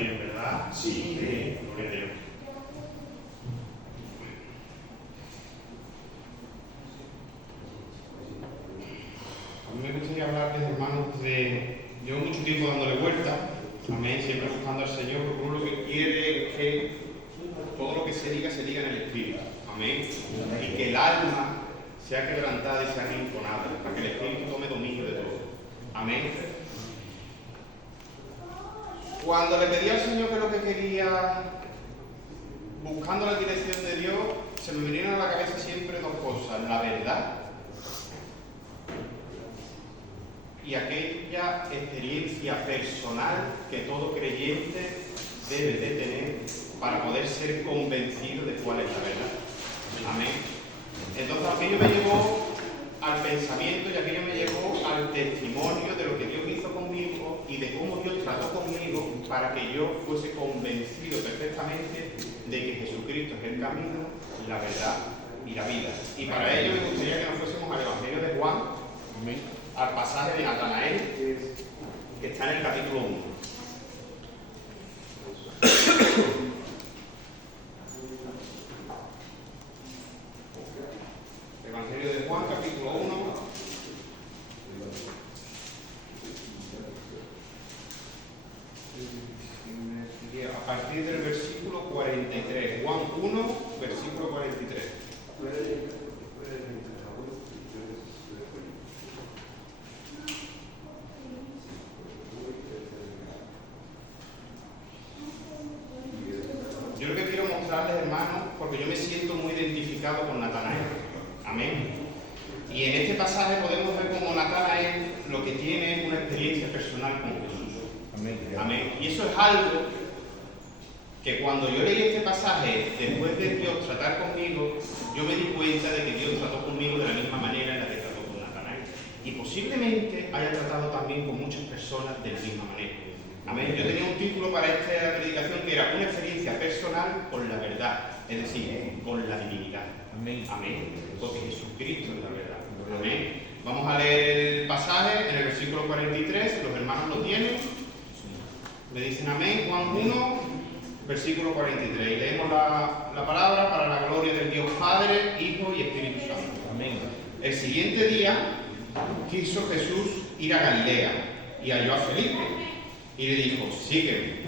bien, ¿verdad? Sí. Gloria a Dios. A mí me gustaría hablarles, hermanos, llevo mucho tiempo dándole vuelta, amén, siempre buscando al Señor, porque uno lo que quiere es que todo lo que se diga en el Espíritu, amén, y que el alma sea quebrantada y sea rinconada, para que el Espíritu tome dominio de todo, amén. Cuando le pedí al Señor que lo que quería, buscando la dirección de Dios, se me vinieron a la cabeza siempre dos cosas: la verdad y aquella experiencia personal que todo creyente debe de tener para poder ser convencido de cuál es la verdad. Amén. Entonces aquello me llevó al pensamiento y aquello me llevó al testimonio de lo que Dios hizo conmigo y de cómo Dios trató conmigo para que yo fuese convencido perfectamente de que Jesucristo es el camino, la verdad y la vida. Y para ello me gustaría que nos fuésemos al Evangelio de Juan, al pasaje de Natanael, que está en el capítulo 1. Evangelio de Juan, capítulo 1. A partir del versículo 43. Juan 1, versículo 43. Yo lo que quiero mostrarles, hermanos, porque yo me siento muy identificado con Natanael. Amén. Y en este pasaje podemos ver cómo Natanael lo que tiene es una experiencia personal con Jesús. Amén. Amén. Y eso es algo que cuando yo leí este pasaje, después de Dios tratar conmigo, yo me di cuenta de que Dios trató conmigo de la misma manera en la que trató con Natanael. Y posiblemente haya tratado también con muchas personas de la misma manera. Amén. Yo tenía un título para esta predicación que era una experiencia personal con la verdad, es decir, con la divinidad. Amén. Amén. Porque Jesucristo es la verdad. Amén. Vamos a leer el pasaje en el versículo 43, los hermanos lo tienen. Me dicen amén. Juan 1, versículo 43. Y leemos la palabra para la gloria del Dios Padre, Hijo y Espíritu Santo. Amén. El siguiente día quiso Jesús ir a Galilea y halló a Felipe y le dijo: sígueme.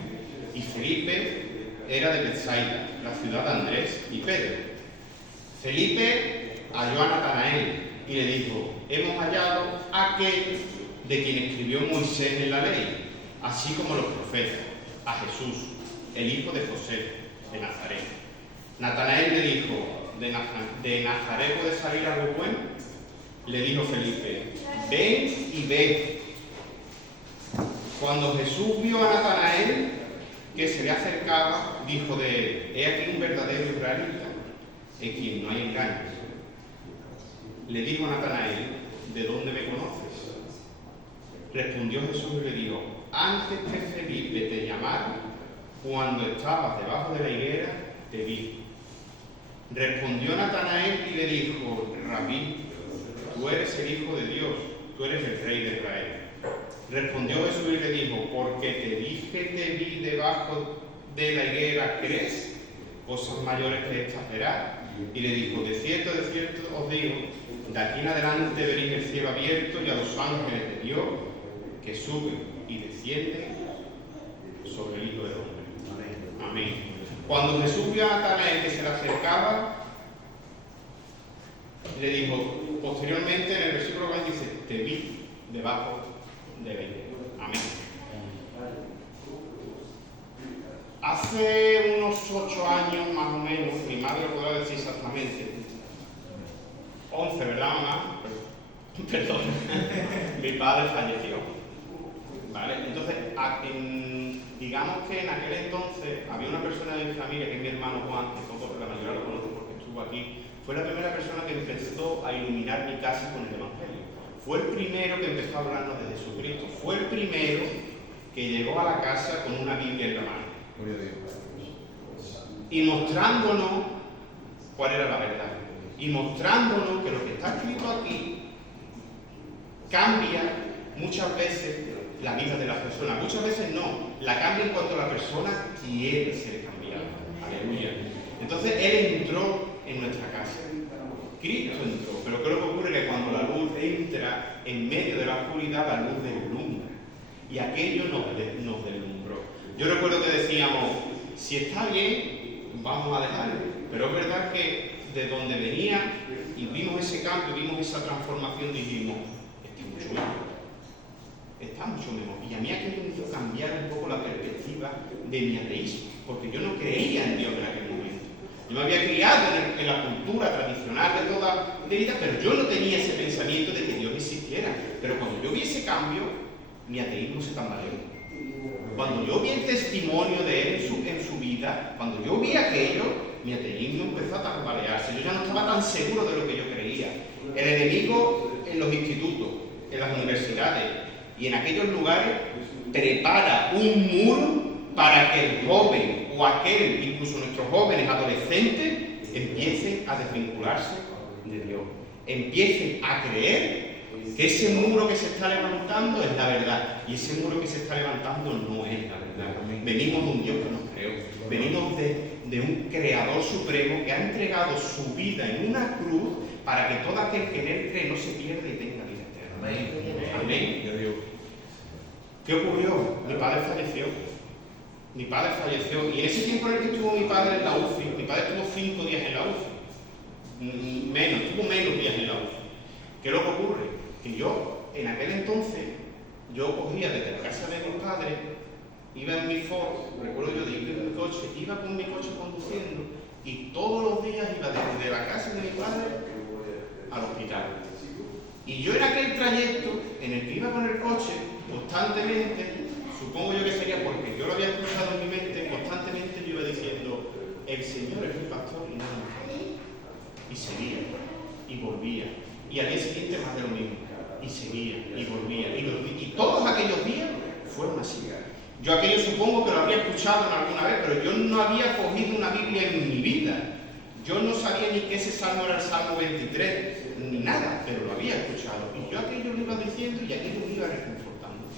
Y Felipe era de Betsaida, la ciudad de Andrés y Pedro. Felipe halló a Natanael y le dijo: hemos hallado a aquel de quien escribió Moisés en la ley, así como los profetas, a Jesús, el hijo de José, de Nazaret. Natanael le dijo: ¿de Nazaret puede salir algo bueno? Le dijo Felipe: ven y ve. Cuando Jesús vio a Natanael que se le acercaba, dijo de él: he aquí un verdadero israelita, en quien no hay engaños. Le dijo a Natanael: ¿de dónde me conoces? Respondió Jesús y le dijo: antes que Felipe te llamara, cuando estabas debajo de la higuera, te vi. Respondió Natanael y le dijo: Rabí, tú eres el Hijo de Dios, tú eres el Rey de Israel. Respondió Jesús y le dijo: porque te dije te vi debajo de la higuera, ¿crees? Cosas mayores que estas verás. Y le dijo: de cierto os digo, de aquí en adelante veréis el cielo abierto y a los ángeles de Dios que suben y descienden sobre el Hijo del Hombre. Amén. Cuando Jesús vio a Natanael que se le acercaba, le dijo, posteriormente en el versículo 40 dice: te vi debajo de la higuera. Amén. Hace unos 8 años más o menos, mi madre lo podrá decir exactamente, 11, ¿verdad, mamá? Perdón. Mi padre falleció. ¿Vale? Entonces, digamos que en aquel entonces había una persona de mi familia, que es mi hermano Juan, que todos, la mayoría lo conocen porque estuvo aquí. Fue la primera persona que empezó a iluminar mi casa con el Evangelio. Fue el primero que empezó a hablarnos de Jesucristo. Fue el primero que llegó a la casa con una Biblia en la mano. Y mostrándonos cuál era la verdad. Y mostrándonos que lo que está escrito aquí cambia muchas veces la vida de las personas. Muchas veces no. la cambia en cuanto la persona quiere ser cambiada. Aleluya. Entonces Él entró en nuestra casa. Cristo entró. Pero ¿qué es lo que ocurre? Que cuando la luz entra en medio de la oscuridad, la luz deslumbra. Y aquello nos deslumbró. Yo recuerdo que decíamos, si está bien, vamos a dejarlo. Pero es verdad que de donde venía y vimos ese cambio, vimos esa transformación, dijimos, está mucho mejor. Está mucho mejor. Y a mí aquello me hizo cambiar un poco la perspectiva de mi ateísmo, porque yo no creía en Dios en aquel momento. Yo me había criado en la cultura tradicional de toda mi vida, pero yo no tenía ese pensamiento de que Dios existiera. Pero cuando yo vi ese cambio, mi ateísmo se tambaleó. Cuando yo vi el testimonio de Él en su vida, cuando yo vi aquello, mi ateísmo empezó a tambalearse. Yo ya no estaba tan seguro de lo que yo creía. El enemigo en los institutos, en las universidades y en aquellos lugares prepara un muro para que el joven o aquel, incluso nuestros jóvenes adolescentes, empiecen a desvincularse de Dios. Empiecen a creer que ese muro que se está levantando es la verdad. Y ese muro que se está levantando no es la verdad. Venimos de un Dios que nos creó. Venimos de un Creador supremo que ha entregado su vida en una cruz para que todo aquel que en Él cree no se pierda y tenga vida eterna. Amén. ¿Qué ocurrió? Mi padre falleció. Mi padre falleció. Y en ese tiempo en el que estuvo mi padre en la UCI, mi padre estuvo 5 días en la UCI. Estuvo menos días en la UCI. ¿Qué es lo que ocurre? Que yo, en aquel entonces, yo cogía desde la casa de mis padres, iba en mi Ford, recuerdo yo de ir en mi coche, iba con mi coche conduciendo y todos los días iba desde la casa de mi padre al hospital. Y yo en aquel trayecto, en el que iba con el coche, constantemente, supongo yo que sería porque yo lo había escuchado en mi mente, constantemente yo iba diciendo, el Señor es mi pastor y nada más. Y seguía, y volvía. Y al día siguiente más de lo mismo. Y seguía, y volvía, y todos aquellos días fueron así. Yo aquello supongo que lo habría escuchado en alguna vez, pero yo no había cogido una Biblia en mi vida. Yo no sabía ni que ese salmo era el Salmo 23, ni nada, pero lo había escuchado. Y yo aquello lo iba diciendo y aquello me iba reconfortando.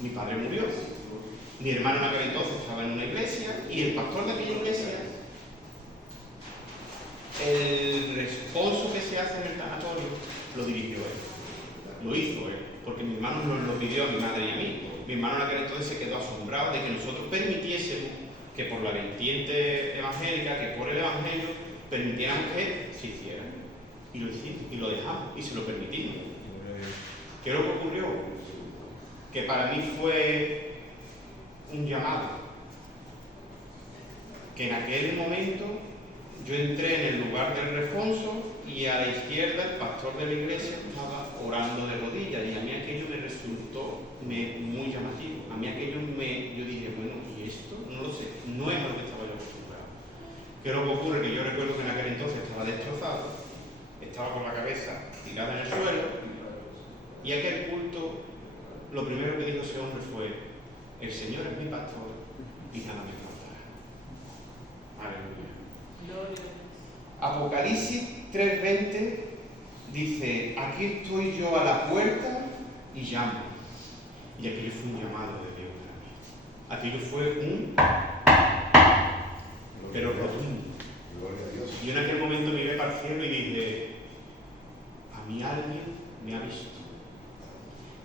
Mi padre murió. Mi hermano en aquel entonces estaba en una iglesia y el pastor de aquella iglesia, el responso que se hace en el tanatorio, lo dirigió él. Lo hizo él, porque mi hermano nos lo pidió a mi madre y a mí. Mi hermano en aquel entonces se quedó asombrado de que nosotros permitiésemos que por la vertiente evangélica, que por el evangelio, permitiéramos que se hiciera. Y lo hicimos, y lo dejamos, y se lo permitimos. ¿Qué es lo que ocurrió? Que para mí fue un llamado. Que en aquel momento yo entré en el lugar del responso y a la izquierda el pastor de la iglesia estaba orando de rodillas y a mí aquello me resultó muy llamativo. A mí aquello yo dije, bueno, ¿y esto? No lo sé, no es lo que estaba yo acostumbrado. ¿Qué es lo que ocurre? Que yo recuerdo que en aquel entonces estaba destrozado, estaba con la cabeza tirada en el suelo y aquel culto, lo primero que dijo ese hombre fue, el Señor es mi pastor y nada me faltará. Aleluya. Apocalipsis 3:20 dice, aquí estoy yo a la puerta y llamo. Y aquello fue un llamado de Dios para mí. Aquello fue pero rotundo. Y en aquel momento miré para el cielo y dije, a mí alguien me ha visto.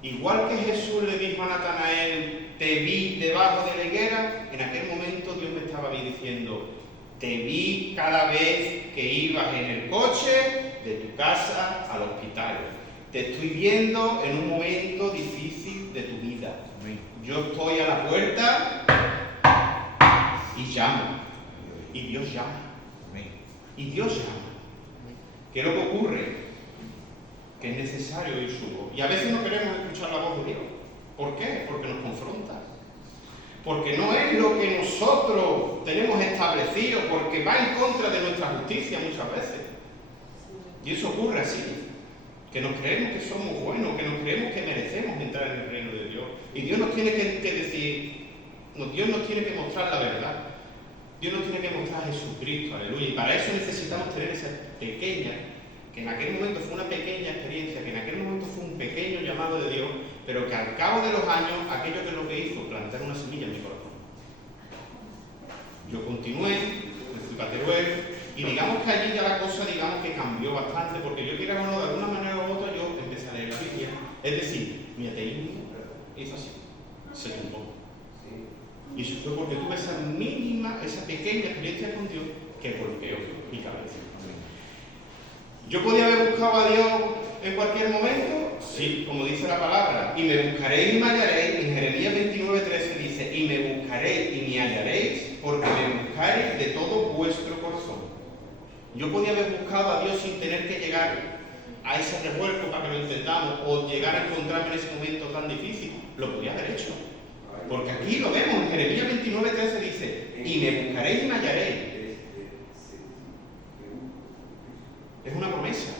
Igual que Jesús le dijo a Natanael, te vi debajo de la higuera, en aquel momento Dios me estaba diciendo, te vi cada vez que ibas en el coche de tu casa al hospital. Te estoy viendo en un momento difícil de tu vida. Yo estoy a la puerta y llamo. Y Dios llama. Y Dios llama. ¿Qué es lo que ocurre? Que es necesario oír su voz. Y a veces no queremos escuchar la voz de Dios. ¿Por qué? Porque nos confronta. Porque no es lo que nosotros tenemos establecido, porque va en contra de nuestra justicia muchas veces. Y eso ocurre así. Que nos creemos que somos buenos, que nos creemos que merecemos entrar en el reino de Dios. Y Dios nos tiene que decir, Dios nos tiene que mostrar la verdad. Dios nos tiene que mostrar a Jesucristo, aleluya. Y para eso necesitamos tener esa pequeña, que en aquel momento fue una pequeña experiencia, que en aquel momento fue un pequeño llamado de Dios, pero que al cabo de los años, aquello que es lo que hizo, plantar una semilla en mi corazón. Teruel, y digamos que allí ya la cosa, digamos que cambió bastante, porque yo quiera o no, de alguna manera u otra, yo empecé a leer la Biblia. Es decir, mi ateísmo hizo así, se tumbó. Y eso fue porque tuve esa mínima, esa pequeña experiencia con Dios que golpeó mi cabeza. ¿Yo podía haber buscado a Dios en cualquier momento? Sí, como dice la palabra. Y me buscaréis y me hallaréis. En Jeremías 29:13 dice, y me buscaréis y me hallaréis, porque me buscaréis de todo vuestro corazón. Yo podía haber buscado a Dios sin tener que llegar a ese revuelco para que lo entendamos, o llegar a encontrarme en ese momento tan difícil. Lo podía haber hecho. Porque aquí lo vemos, en Jeremías 29:13 dice, y me buscaréis y me hallaréis. Es una promesa.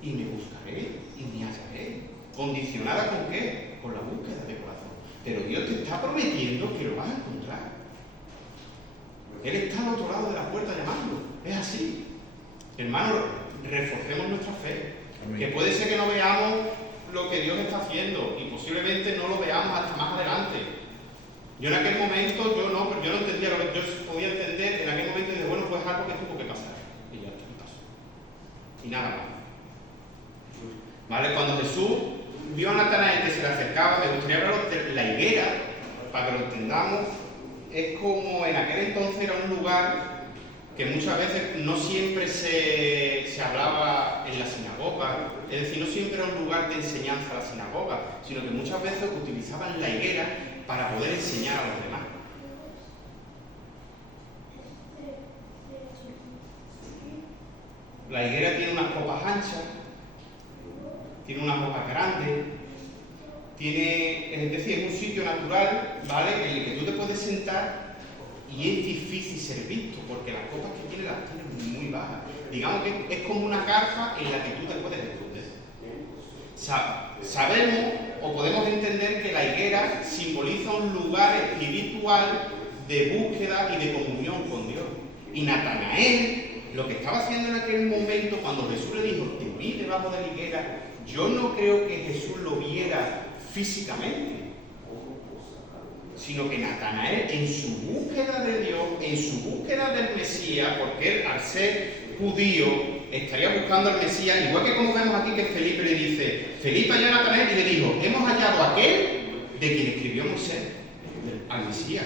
Y me buscaré y me hallaré. ¿Condicionada con qué? Con la búsqueda de corazón. Pero Dios te está prometiendo que lo vas a encontrar. Él está al otro lado de la puerta llamando. Es así. Hermanos, reforcemos nuestra fe. Amén. Que puede ser que no veamos lo que Dios está haciendo y posiblemente no lo veamos hasta más adelante. Yo en aquel momento, yo no entendía lo que yo podía entender. En aquel momento dije, bueno, pues algo que tuvo que pasar. Y ya está, pasó. Y nada más. ¿Vale? Cuando Jesús vio a Natanael que se le acercaba, me gustaría hablar de la higuera, para que lo entendamos. Es como en aquel entonces era un lugar que muchas veces no siempre se hablaba en la sinagoga, es decir, no siempre era un lugar de enseñanza la sinagoga, sino que muchas veces utilizaban la higuera para poder enseñar a los demás. La higuera tiene unas copas anchas, tiene unas hojas grandes, es decir, es un sitio natural, ¿vale?, en el que tú te puedes sentar y es difícil ser visto, porque las copas que tiene las tiene muy bajas. Digamos que es como una caja en la que tú te puedes esconder. Sabemos o podemos entender que la higuera simboliza un lugar espiritual de búsqueda y de comunión con Dios. Y Natanael, lo que estaba haciendo en aquel momento, cuando Jesús le dijo, te vi debajo de la higuera, yo no creo que Jesús lo viera físicamente, sino que Natanael, en su búsqueda de Dios, en su búsqueda del Mesías, porque él, al ser judío, estaría buscando al Mesías, igual que como vemos aquí que Felipe le dice, Felipe halló a Natanael y le dijo, hemos hallado a aquel de quien escribió Moisés, al Mesías.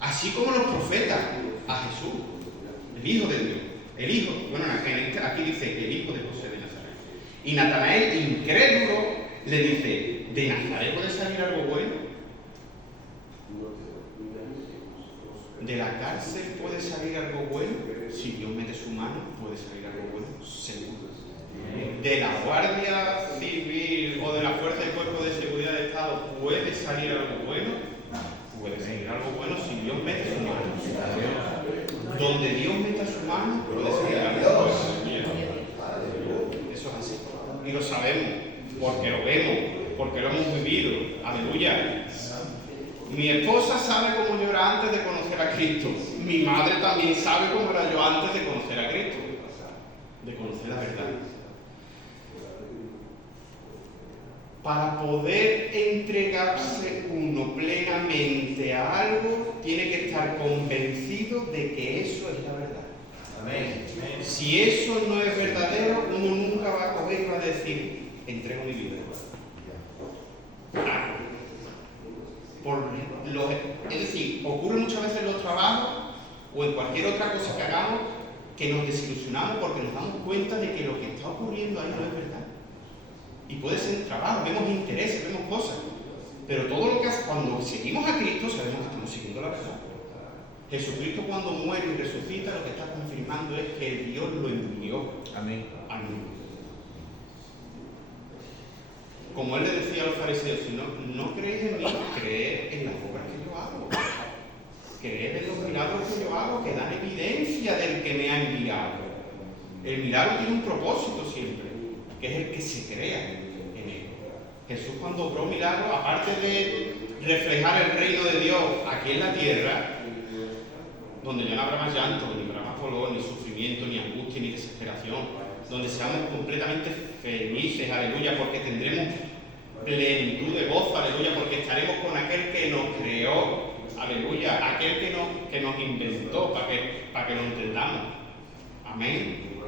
Así como los profetas, a Jesús, el Hijo de Dios. El Hijo, bueno, aquí dice el Hijo de José de Nazaret. Y Natanael, incrédulo, le dice, ¿de Nazaret puede salir algo bueno? ¿De la cárcel puede salir algo bueno? Si Dios mete su mano, ¿puede salir algo bueno? Seguro. ¿De la Guardia Civil o de la Fuerza del Cuerpo de Seguridad del Estado puede salir algo bueno? Puede salir algo bueno si Dios mete su mano. Donde Dios meta su mano, puede salir algo bueno. Eso es así. Y lo sabemos, porque lo vemos, porque lo hemos vivido. Aleluya. Mi esposa sabe cómo yo era antes de conocer a Cristo. Mi madre también sabe cómo era yo antes de conocer a Cristo. De conocer la verdad. Para poder entregarse uno plenamente a algo, tiene que estar convencido de que eso es la verdad. Amén. Si eso no es verdadero, uno nunca va a coger y va a decir, entrego mi vida. Es decir, ocurre muchas veces en los trabajos o en cualquier otra cosa que hagamos que nos desilusionamos porque nos damos cuenta de que lo que está ocurriendo ahí no es verdad. Y puede ser trabajo, vemos intereses, vemos cosas, pero todo lo que hace, cuando seguimos a Cristo, sabemos que estamos siguiendo la verdad. Jesucristo, cuando muere y resucita, lo que está confirmando es que Dios lo envió. Amén. Al mundo. Como él le decía a los fariseos, si no creéis en mí, creed en las obras que yo hago. Creed en los milagros que yo hago, que dan evidencia del que me ha enviado. El milagro tiene un propósito siempre, que es el que se crea en él. Jesús, cuando obró milagros, aparte de reflejar el reino de Dios aquí en la tierra, donde ya no habrá más llanto, ni habrá más dolor, ni sufrimiento, ni angustia, ni desesperación, donde seamos completamente felices, aleluya, porque tendremos plenitud de gozo, aleluya, porque estaremos con aquel que nos creó, aleluya, sea, aquel que nos inventó para que lo entendamos. Amén.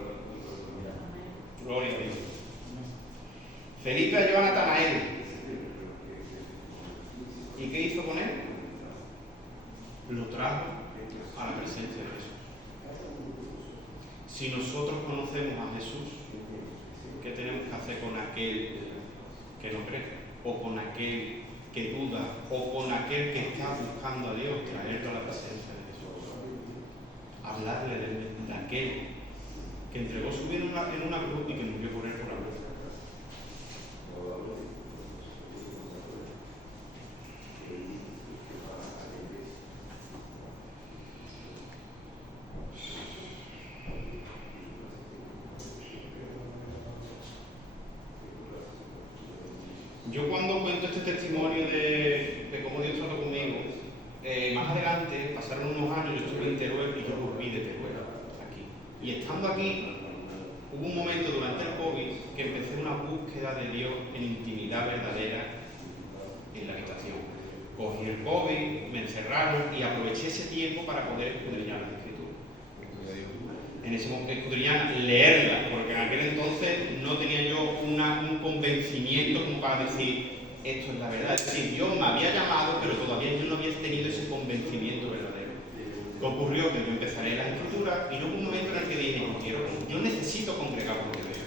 Gloria a Dios. Felipe halló a Natanael. ¿Y qué hizo con él? Lo trajo a la presencia de Jesús. Si nosotros conocemos a Jesús, ¿qué tenemos que hacer con aquel que no cree? O con aquel que duda, o con aquel que está buscando a Dios, traerlo a la presencia de Jesús. Hablarle de aquel que entregó su vida en una cruz y que murió por él por la cruz. Yo cuando cuento este testimonio de cómo Dios trató conmigo, más adelante, pasaron unos años, yo estuve en Teruel y yo volví de Teruel aquí. Y estando aquí, hubo un momento durante el COVID que empecé una búsqueda de Dios en intimidad verdadera en la habitación. Cogí el COVID, me encerraron y aproveché ese tiempo para poder escudriñar las Escrituras. En ese momento escudriñar, leerlas, porque en aquel entonces no tenía yo un convencimiento como para decir esto es la verdad. Es decir, Dios me había llamado, pero todavía yo no había tenido ese convencimiento verdadero. ¿Qué ocurrió? Que yo empecé a leer las Escrituras y luego un momento en el que dije, yo necesito congregar con Dios,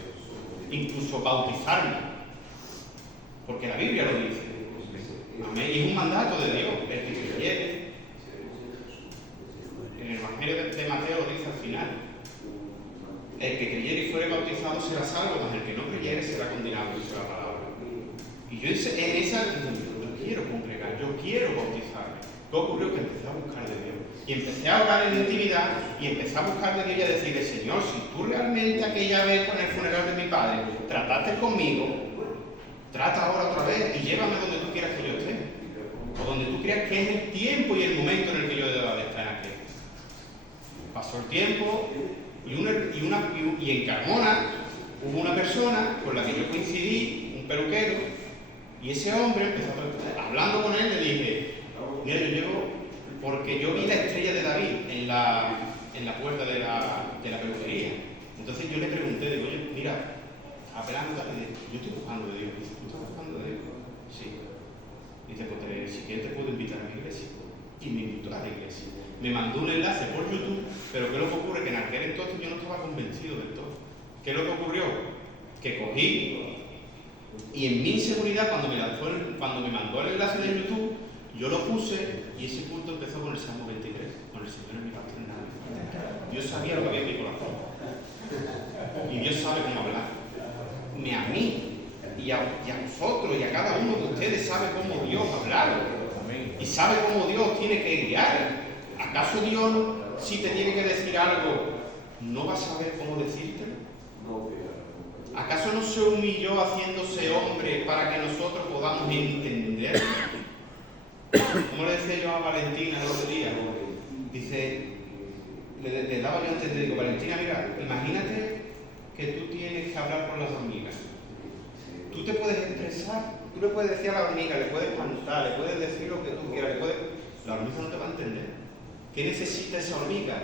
incluso bautizarme, porque la Biblia lo dice. Amén. Y es un mandato de Dios, el que creyere. En el Evangelio de Mateo lo dice al final. El que creyere y fuere bautizado será salvo, mas el que no creyere será condenado, dice la palabra. Y yo yo quiero congregar, yo quiero bautizarme. ¿Qué ocurrió? Que empecé a buscar de Dios. Y empecé a orar en intimidad y empecé a buscar de Dios y a decirle, Señor, si tú realmente aquella vez con el funeral de mi padre trataste conmigo, trata ahora otra vez y llévame donde tú quieras que yo esté. O donde tú creas que es el tiempo y el momento en el que yo deba de estar aquí. Pasó el tiempo y en Carmona hubo una persona con la que yo coincidí, un peluquero, y ese hombre empezó hablando con él, le dije, mira, yo llevo, porque yo vi la estrella de David en la puerta de la peluquería. Entonces yo le pregunté, digo, oye, mira, hablando, yo estoy buscando de Dios. Dice, ¿tú estás buscando de Dios? Sí. Dice, pues si quieres te puedo invitar a mi iglesia. Y me invitó a la iglesia. Me mandó un enlace por YouTube, pero ¿qué es lo que ocurre? Que en aquel entonces yo no estaba convencido del todo. ¿Qué es lo que ocurrió? Que cogí y en mi inseguridad, cuando me mandó el enlace de YouTube, yo lo puse y ese culto empezó con el Salmo 23, con el Señor en mi pastor en nada. Dios sabía lo que había en mi corazón. Y Dios sabe cómo hablar. A mí y a vosotros y a cada uno de ustedes sabe cómo Dios habla y sabe cómo Dios tiene que guiar. ¿Acaso Dios, si te tiene que decir algo, no va a saber cómo decírtelo? ¿Acaso no se humilló haciéndose hombre para que nosotros podamos entender? Como le decía yo a Valentina el otro día, dice, le daba yo antes, le digo, Valentina, mira, imagínate que tú tienes que hablar con las hormigas. Tú te puedes expresar, tú le puedes decir a la hormiga, le puedes cantar, le puedes decir lo que tú quieras, la hormiga no te va a entender. ¿Qué necesita esa hormiga?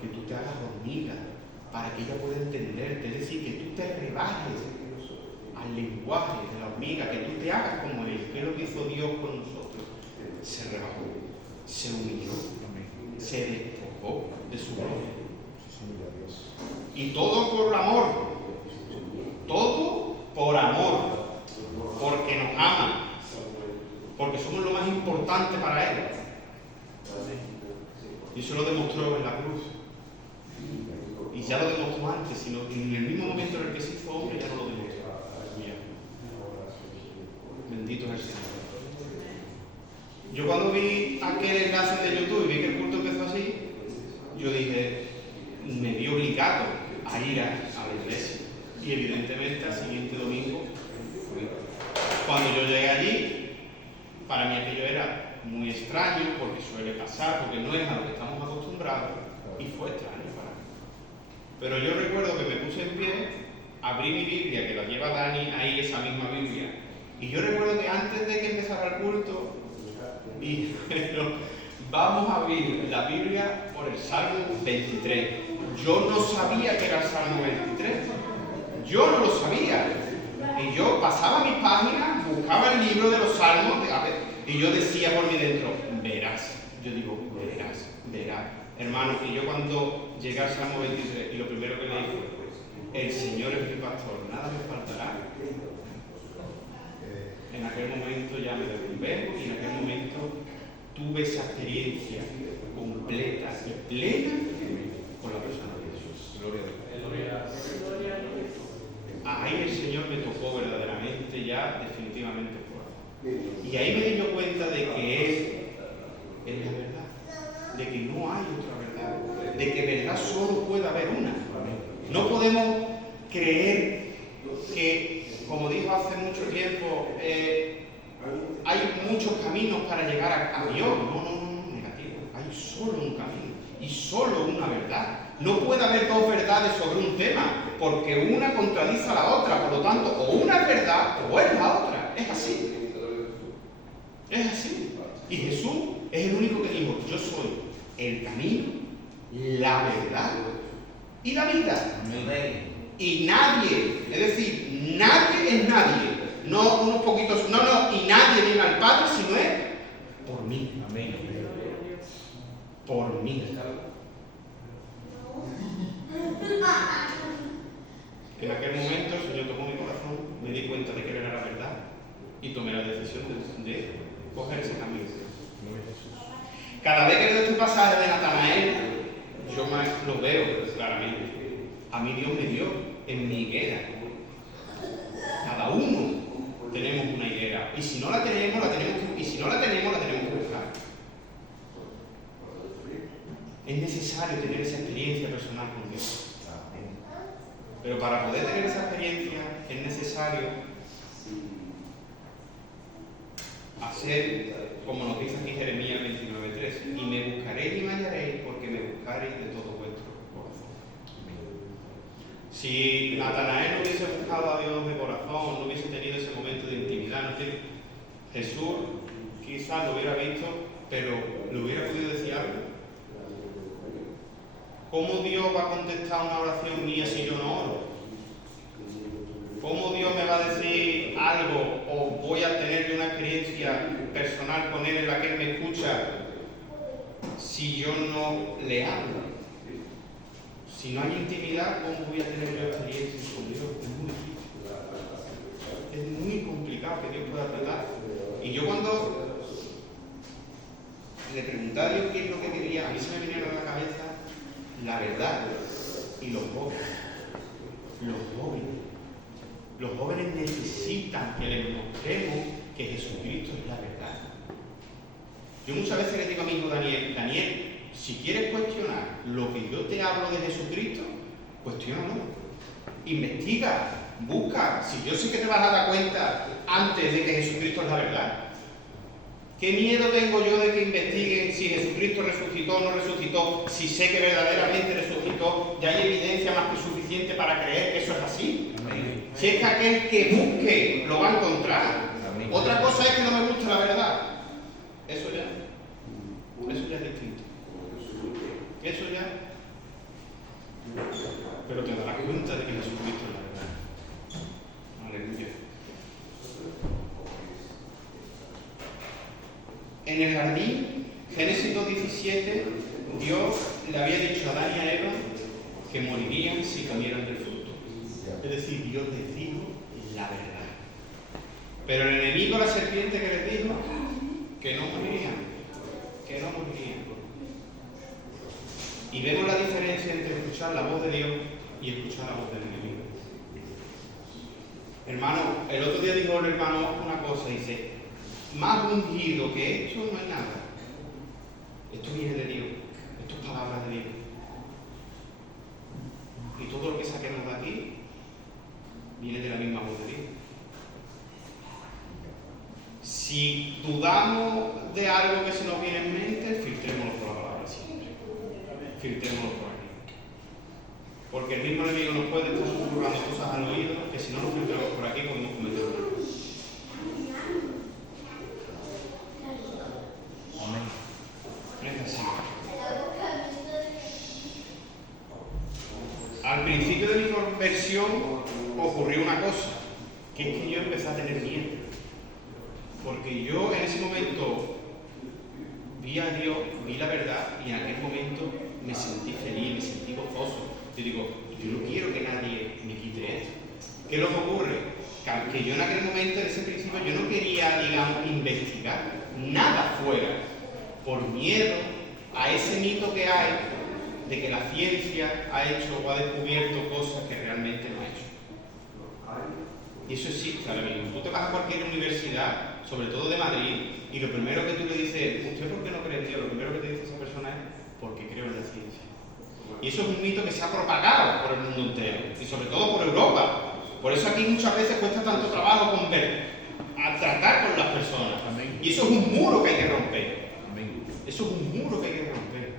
Que tú te hagas hormiga para que ella pueda entenderte, es decir, que tú te rebajes al lenguaje de la hormiga, que tú te hagas como él. ¿Qué es lo que hizo Dios con nosotros? Se rebajó, se humilló, se despojó de su gloria. Y todo por amor, todo por amor, porque nos ama, porque somos lo más importante para él. Y eso lo demostró en la cruz. Y ya lo demostró antes, sino en el mismo momento en el que se hizo hombre ya no lo demostró. Bendito es el Señor. Yo cuando vi aquel enlace de YouTube y vi que el culto empezó así, yo dije, me vi obligado a ir a la iglesia. Y evidentemente al siguiente domingo fui. Cuando yo llegué allí, para mí aquello era muy extraño, porque suele pasar, porque no es a lo que estamos acostumbrados, y fue extraño para mí. Pero yo recuerdo que me puse en pie, abrí mi Biblia, que la lleva Dani ahí, esa misma Biblia, y yo recuerdo que antes de que empezara el culto, Vamos a abrir la Biblia por el Salmo 23. Yo no sabía que era el Salmo 23. Yo no lo sabía. Y yo pasaba mis páginas, buscaba el libro de los Salmos, y yo decía por mí dentro, verás. Yo digo, verás. Hermano, y yo cuando llegué al Salmo 23, y lo primero que leí fue, el Señor es mi pastor, nada me faltará. En aquel momento ya me derrumbé, y en aquel momento tuve esa experiencia completa y plena con la persona de Jesús. Gloria a Dios. Ahí el Señor me tocó verdaderamente ya definitivamente fuera. Y ahí me di yo cuenta de que Él es la verdad, de que no hay otra verdad, de que verdad solo puede haber una. No podemos creer que, como dijo hace mucho tiempo, hay muchos caminos para llegar a Dios. No, negativo. Hay solo un camino y solo una verdad. No puede haber dos verdades sobre un tema, porque una contradice a la otra. Por lo tanto, o una es verdad o es la otra. Es así. Es así. Y Jesús es el único que dijo, yo soy el camino, la verdad y la vida. Y nadie, es decir, nadie es nadie. No unos poquitos, y nadie viene al Padre si no es por mí. Amén. Por mí. En aquel momento el Señor tocó mi corazón, me di cuenta de que era la verdad y tomé la decisión de coger ese camino. Cada vez que leo este pasaje de Natanael, yo lo veo claramente. A mí Dios me dio en mi higuera. Cada uno tenemos una higuera. Y si no la tenemos, la tenemos que buscar. Es necesario tener esa experiencia personal con Dios. Pero para poder tener esa experiencia es necesario hacer, como nos dice aquí Jeremías 29:3, y me buscaréis y me hallaréis, porque me buscaréis de todo vuestro corazón. Si Natanael no hubiese buscado a Dios de corazón, no hubiese tenido ese momento de intimidad, Jesús quizás lo hubiera visto, pero ¿le hubiera podido decir algo? ¿Cómo Dios va a contestar una oración mía si yo no oro? ¿Cómo Dios me va a decir algo o voy a tener una experiencia personal con Él en la que Él me escucha si yo no le hablo? Si no hay intimidad, ¿cómo voy a tener yo experiencias con Dios? Es muy complicado que Dios pueda tratar. Y yo cuando le pregunté a Dios qué es lo que quería, a mí se me vinieron a la cabeza la verdad y los jóvenes. Los jóvenes necesitan que les mostremos que Jesucristo es la verdad. Yo muchas veces le digo a mi hijo Daniel, si quieres cuestionar lo que yo te hablo de Jesucristo, cuestiónalo. Investiga, busca. Si yo sé que te vas a dar cuenta antes de que Jesucristo es la verdad. ¿Qué miedo tengo yo de que investiguen si Jesucristo resucitó o no resucitó? Si sé que verdaderamente resucitó, ya hay evidencia más que suficiente para creer que eso es así. Amén. Si es que aquel que busque lo va a encontrar. Amén. Otra cosa es que no me guste la verdad. Eso ya es distinto. Eso ya. Pero te darás cuenta de que Jesucristo es la verdad. Aleluya. En el jardín, Génesis 2:17, Dios le había dicho a Adán y a Eva que morirían si comieran del fruto. Es decir, Dios les dijo la verdad. Pero el enemigo, la serpiente, que les dijo que no morirían. Y vemos la diferencia entre escuchar la voz de Dios y escuchar la voz del enemigo. Hermano, el otro día dijo el hermano una cosa, dice, más ungido que esto no hay nada. Esto viene de Dios. Esto es palabra de Dios. Y todo lo que saquemos de aquí viene de la misma voz de Dios. Si dudamos de algo que se nos viene en mente, filtrémoslo por la palabra siempre. Filtrémoslo por aquí. Porque el mismo enemigo nos puede estar susurrando cosas al oído que si no lo filtramos por aquí podemos cometer un error. No es así. Al principio de mi conversión ocurrió una cosa, que es que yo empecé a tener miedo. Porque yo en ese momento vi a Dios, vi la verdad, y en aquel momento me sentí feliz, me sentí gozoso. Yo digo, yo no quiero que nadie me quite esto. ¿Qué es lo que ocurre? Que yo en aquel momento, en ese principio, yo no quería, digamos, investigar nada fuera, por miedo a ese mito que hay de que la ciencia ha hecho o ha descubierto cosas que realmente no ha hecho. Y eso existe ahora mismo. Tú te vas a cualquier universidad, sobre todo de Madrid, y lo primero que tú le dices, ¿usted por qué no cree en Dios? Lo primero que te dice esa persona es, porque creo en la ciencia. Y eso es un mito que se ha propagado por el mundo entero, y sobre todo por Europa. Por eso aquí muchas veces cuesta tanto trabajo a tratar con las personas. Amén. Y eso es un muro que hay que romper. Amén. Eso es un muro que hay que romper.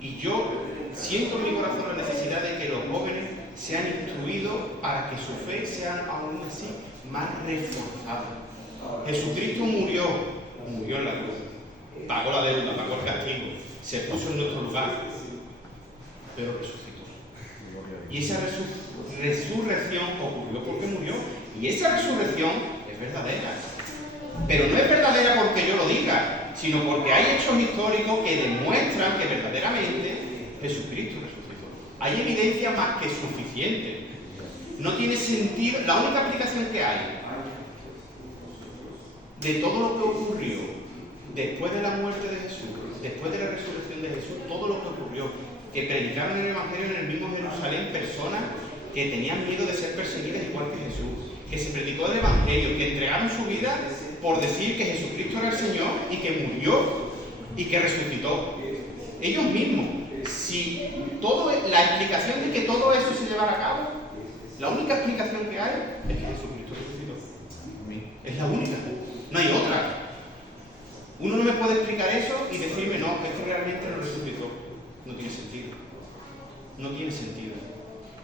Y yo siento en mi corazón la necesidad de que los jóvenes sean instruidos para que su fe sea aún así más reforzada. Jesucristo murió en la cruz, pagó la deuda, pagó el castigo, se puso en nuestro lugar, pero resucitó. Y esa resurrección ocurrió porque murió. Y esa resurrección es verdadera. Pero no es verdadera porque yo lo diga, sino porque hay hechos históricos que demuestran que verdaderamente Jesucristo resucitó. Hay evidencia más que suficiente. No tiene sentido. La única explicación que hay de todo lo que ocurrió después de la muerte de Jesús, después de la resurrección de Jesús, todo lo que ocurrió, que predicaron el Evangelio en el mismo Jerusalén personas que tenían miedo de ser perseguidas igual que Jesús, que se predicó el Evangelio, que entregaron su vida por decir que Jesucristo era el Señor y que murió y que resucitó. Ellos mismos, si la explicación de que todo eso se llevara a cabo, la única explicación que hay es que Jesucristo resucitó. Es la única, no hay otra. Uno no me puede explicar eso y decirme, no, es que realmente no resucitó. No tiene sentido. No tiene sentido.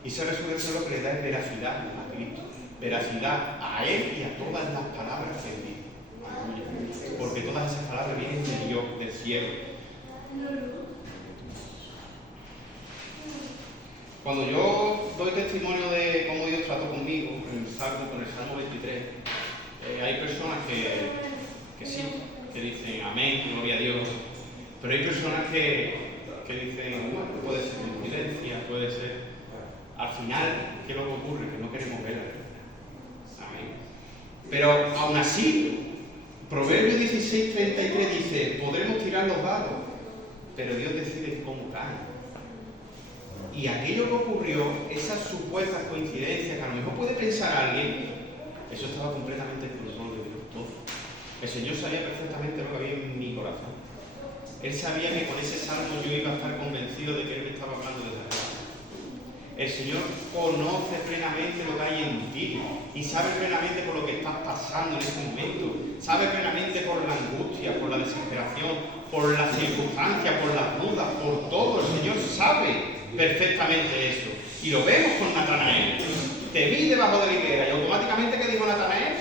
Y esa resurrección lo que le da es veracidad a Cristo. Veracidad a Él y a todas las palabras que Él dijo. Porque todas esas palabras vienen de Dios, del cielo. Cuando yo doy testimonio de cómo Dios trató conmigo, con el Salmo 23, hay personas que sí, que dicen amén, gloria a Dios. Pero hay personas que dicen, bueno, puede ser coincidencia, puede ser. Al final, ¿qué es lo que ocurre? Que no queremos ver la realidad. Amén. Pero aún así, Proverbios 16:33 dice, podremos tirar los dados, pero Dios decide cómo caen. Y aquello que ocurrió, esas supuestas coincidencias, que a lo mejor puede pensar alguien, eso estaba completamente en control de Dios todo. El Señor sabía perfectamente lo que había en mi corazón. Él sabía que con ese salmo yo iba a estar convencido de que Él me estaba hablando de la verdad. El Señor conoce plenamente lo que hay en ti y sabe plenamente por lo que estás pasando en ese momento. Sabe plenamente por la angustia, por la desesperación, por las circunstancias, por las dudas, por todo. El Señor sabe perfectamente eso. Y lo vemos con Natanael. Te vi debajo de la higuera y automáticamente, ¿qué dijo Natanael?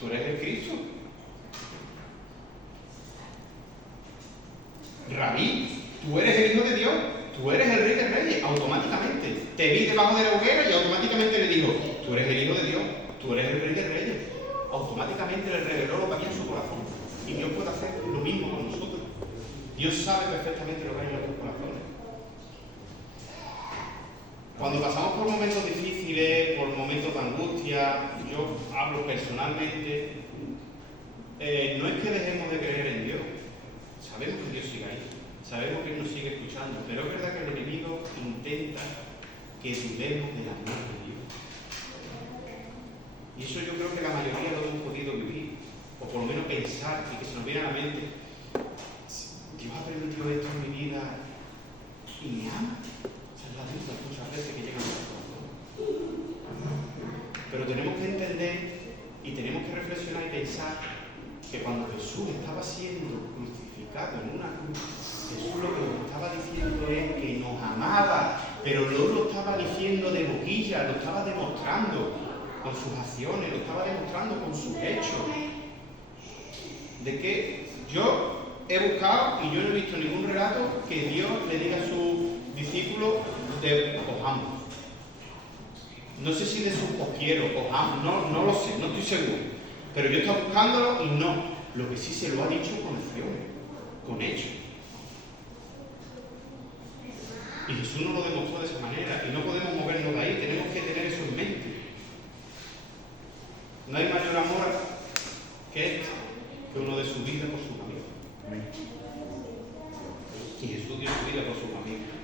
Tú eres el Cristo. Rabí, tú eres el Hijo de Dios, tú eres el Rey de Reyes, automáticamente. Te vi debajo de la hoguera y automáticamente le dijo, tú eres el Hijo de Dios, tú eres el Rey de Reyes. Automáticamente le reveló lo que había en su corazón. Y Dios puede hacer lo mismo con nosotros. Dios sabe perfectamente lo que hay en nuestros corazones. Cuando pasamos por momentos difíciles, por momentos de angustia, yo hablo personalmente, no es que dejemos de creer en Dios. Sabemos que Dios sigue ahí, sabemos que Él nos sigue escuchando, pero es verdad que el enemigo intenta que dudemos del amor de Dios. Y eso yo creo que la mayoría lo hemos podido vivir, o por lo menos pensar y que se nos viene a la mente, Dios ha permitido esto en mi vida y me ama. Esa es la duda muchas veces que llegan a nosotros. Pero tenemos que entender y tenemos que reflexionar y pensar que cuando Jesús estaba siendo crucificado en una cruz, Jesús lo que nos estaba diciendo es que nos amaba, pero no lo estaba diciendo de boquilla, lo estaba demostrando con sus acciones, lo estaba demostrando con sus hechos. De que yo he buscado y yo no he visto ningún relato que Dios le diga a sus discípulos de os amo. No sé si de sus os quiero, os amo, no lo sé, no estoy seguro. Pero yo he estado buscándolo y no. Lo que sí se lo ha dicho con acciones, con hechos. Y Jesús nos lo demostró de esa manera y no podemos movernos de ahí, tenemos que tener eso en mente. No hay mayor amor que este, que uno de su vida por sus amigos. Y Jesús dio su vida por sus amigos.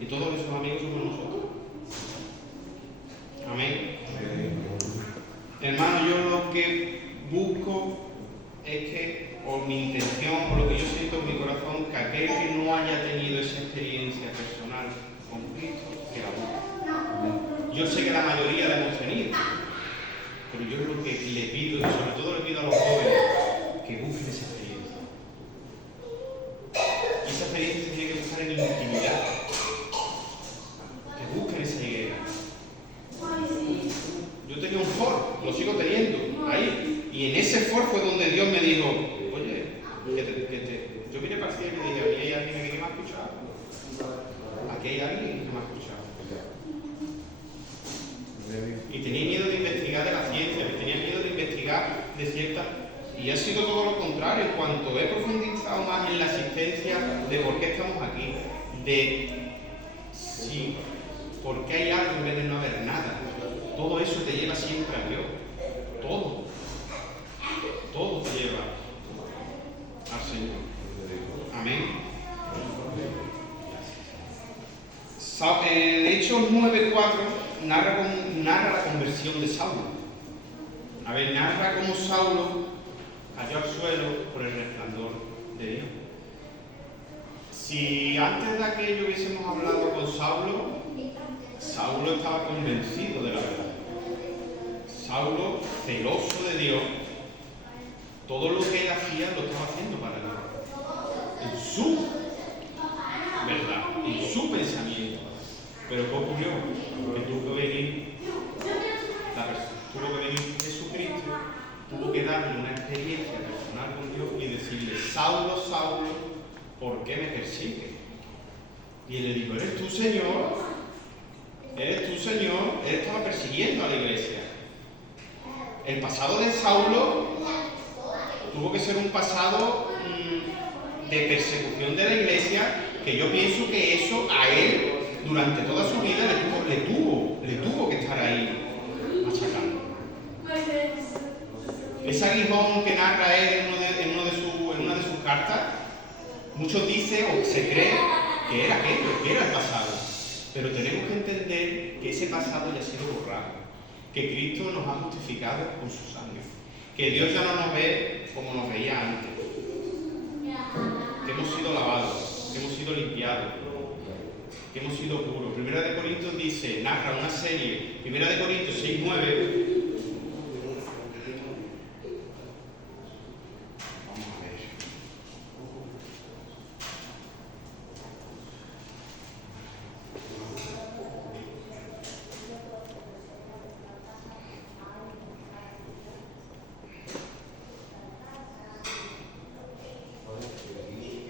Y todos esos amigos somos nosotros. Amén. Hermano, yo lo que busco es que, o mi intención, o lo que yo siento en mi corazón, que aquel que no haya tenido esa experiencia personal con Cristo, que la busque. Yo sé que la mayoría la hemos tenido, pero yo lo que le pido, y sobre todo le pido a los jóvenes, que busquen esa experiencia. Y esa experiencia se tiene que buscar en intimidad. Que busquen esa higuera. Yo tenía un foro, lo sigo teniendo, ahí. Y en ese foro fue donde Dios me dijo, oye, yo miré para el cielo y dije, aquí hay alguien que me ha escuchado. Aquí hay alguien que me ha escuchado. Y tenía miedo de investigar de la ciencia, tenía miedo de investigar de ciertas... Y ha sido todo lo contrario, en cuanto he profundizado más en la existencia de por qué estamos aquí, de si, por qué hay algo en vez de no haber nada. Todo eso te lleva siempre a Dios. Todo. Todo te lleva al Señor. Amén. En Hechos 9:4 narra la conversión de Saulo. A ver, narra cómo Saulo cayó al suelo por el resplandor de Dios. Si antes de aquello hubiésemos hablado con Saulo, Saulo estaba convencido de la verdad. Saulo, celoso de Dios, todo lo que él hacía lo estaba haciendo para Dios. En su verdad, en su pensamiento. Pero ¿qué ocurrió? Que tuvo que venir Jesucristo, tuvo que darle una experiencia personal con Dios y decirle, Saulo, Saulo, ¿por qué me persigues? Y él le dijo, ¿eres tú, Señor? ¿Eres tú, Señor? Él estaba persiguiendo a la iglesia. El pasado de Saulo tuvo que ser un pasado de persecución de la iglesia, que yo pienso que eso a él, durante toda su vida, le tuvo que estar ahí machacando. Ese aguijón que narra él en una de sus cartas, muchos dicen o se cree que era aquello, que era el pasado. Pero tenemos que entender que ese pasado ya ha sido borrado, que Cristo nos ha justificado con su sangre, que Dios ya no nos ve como nos veía antes, que hemos sido lavados, que hemos sido limpiados, que hemos sido puros. Primera de Corintios dice, narra una serie, Primera de Corintios 6:9.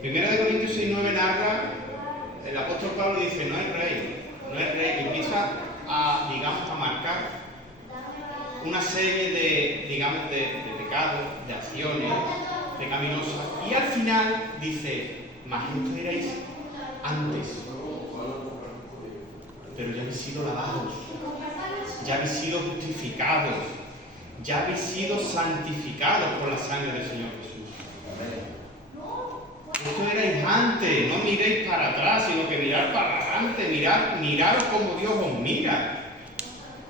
Primera de Corintios 6:9 narra, el apóstol Pablo dice, no es rey, y empieza a marcar una serie de pecados, de acciones pecaminosas, y al final dice, mas esto erais antes, pero ya habéis sido lavados, ya habéis sido justificados, ya habéis sido santificados por la sangre del Señor Jesús. Esto erais antes, no miréis para atrás, sino que mirad para adelante, mirad como Dios os mira.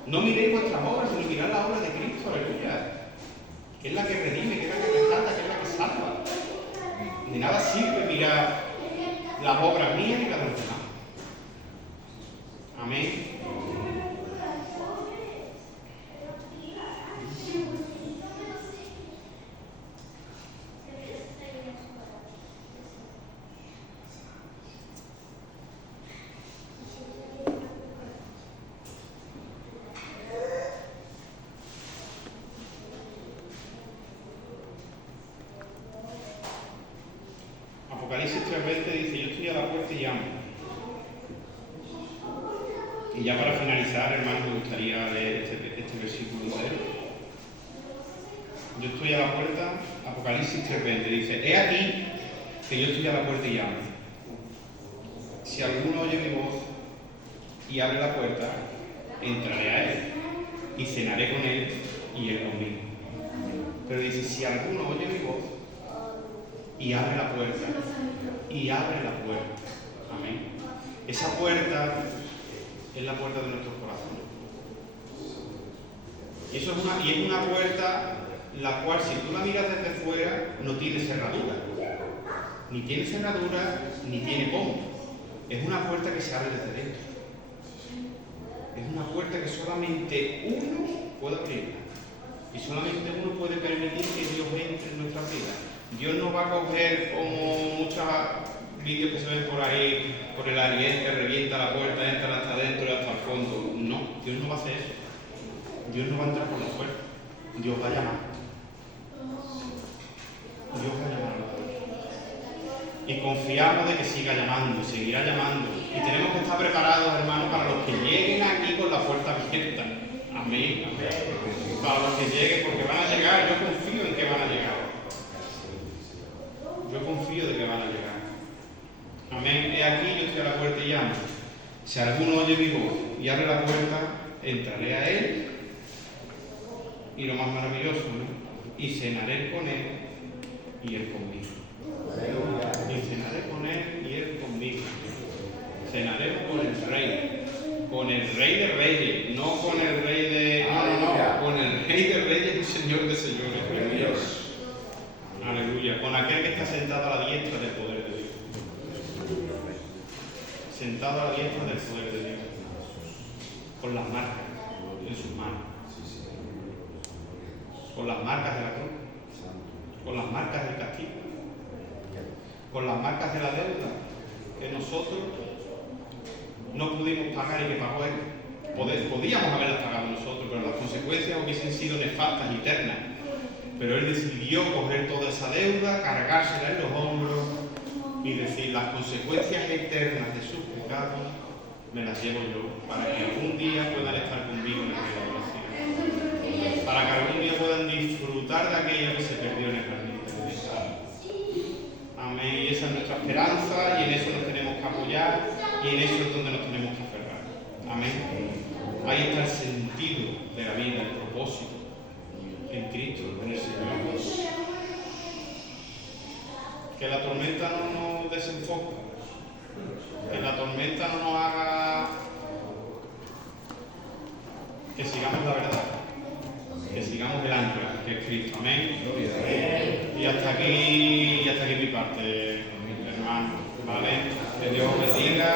No miréis vuestras obras, sino mirad la obra de Cristo, aleluya. Que es la que redime, que es la que rescata, que es la que salva. De nada sirve mirar las obras mías ni las de los demás. Amén. a la puerta y llamo. Y ya para finalizar, hermano, me gustaría leer este versículo entero. Yo estoy a la puerta, Apocalipsis 3:20, dice: he aquí que yo estoy a la puerta y llamo. Si alguno oye mi voz y abre la puerta, entraré a él y cenaré con él y él conmigo. Pero dice: si alguno oye mi voz y abre la puerta, amén. Esa puerta es la puerta de nuestros corazones. Y es una puerta la cual, si tú la miras desde fuera, no tiene cerradura. Ni tiene cerradura, ni tiene pomo. Es una puerta que se abre desde dentro. Es una puerta que solamente uno puede abrirla. Y solamente uno puede permitir que Dios entre en nuestra vida. Dios no va a coger como muchos vídeos que se ven por ahí, por el ariel que revienta la puerta, entra hasta adentro y hasta el fondo. No, Dios no va a hacer eso. Dios no va a entrar por la puerta. Dios va a llamar. Dios va a llamar a la puerta. Y confiamos de que siga llamando, seguirá llamando. Y tenemos que estar preparados, hermanos, para los que lleguen aquí con la puerta abierta. Amén. Para los que lleguen, porque van a llegar. Yo confío en que van a llegar. Yo confío de que van a llegar. Amén. He aquí, yo estoy a la puerta y llamo. Si alguno oye mi voz y abre la puerta, entraré a él. Y lo más maravilloso, ¿no? Y cenaré con él y él conmigo. Y cenaré con él y él conmigo. Cenaré con el Rey de Reyes, no con el Rey de... No, con el Rey de Reyes y Señor de Señores. Dios. Aleluya. Con aquel que está sentado a la diestra del poder de Dios. Sentado a la diestra del poder de Dios. Con las marcas en sus manos. Con las marcas de la cruz. Con las marcas del castigo. Con las marcas de la deuda que nosotros no pudimos pagar y que pagó él. Podíamos haberlas pagado nosotros, pero las consecuencias hubiesen sido nefastas y eternas. Pero él decidió coger toda esa deuda, cargársela en los hombros y decir: las consecuencias eternas de sus pecados me las llevo yo, para que algún día puedan estar conmigo en el reino de los cielos. Para que algún día puedan disfrutar de aquello que se perdió en el jardín de Edén. Amén. Y esa es nuestra esperanza, y en eso nos tenemos que apoyar, y en eso es donde nos tenemos que aferrar. Amén. Ahí está el sentido de la vida, el propósito en Cristo, en el Señor. Que la tormenta no nos desenfoque, que la tormenta no nos haga que sigamos la verdad, que sigamos el ancla, que es Cristo. Amén. Y hasta aquí mi parte, hermano. ¿Vale? Que Dios os bendiga.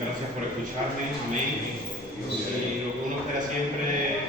Gracias por escucharme. Amén. Y lo que uno espera siempre